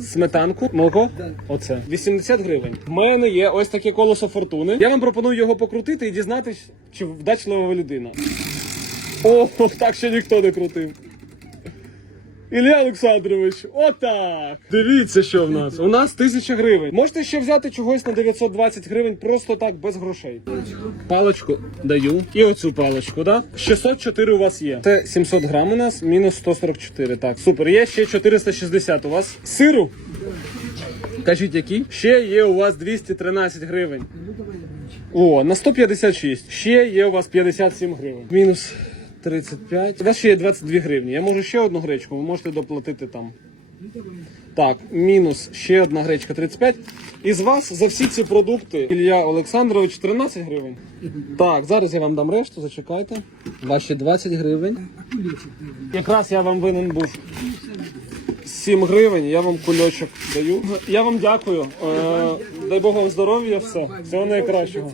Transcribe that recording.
Сметанку, молоко? Да. Оце 80 гривень. В мене є ось таке колесо фортуни. Я вам пропоную його покрутити і дізнатись, чи вдачлива ви людина. О, так ще ніхто не крутив. Ілля Олександрович, отак. Дивіться, що в нас. У нас тисяча гривень. Можете ще взяти чогось на 920 гривень просто так, без грошей. Паличку даю. І оцю паличку, да? 604 у вас є. Це 700 грам у нас, мінус 144. Так, супер. Є ще 460 у вас. Сиру. Кажіть, які? Ще є у вас 213 гривень. О, на 156. Ще є у вас 57 гривень. Мінус 35. У вас ще є 22 гривні. Я можу ще одну гречку, ви можете доплатити там. Так, мінус ще одна гречка 35. Із вас за всі ці продукти Ілля Олександрович 13 гривень. Так, зараз я вам дам решту, зачекайте. Ваші 20 гривень. Якраз я вам винен був 7 гривень, я вам кульочок даю. Я вам дякую. Е, дай Бог вам здоров'я, все. Всього найкращого.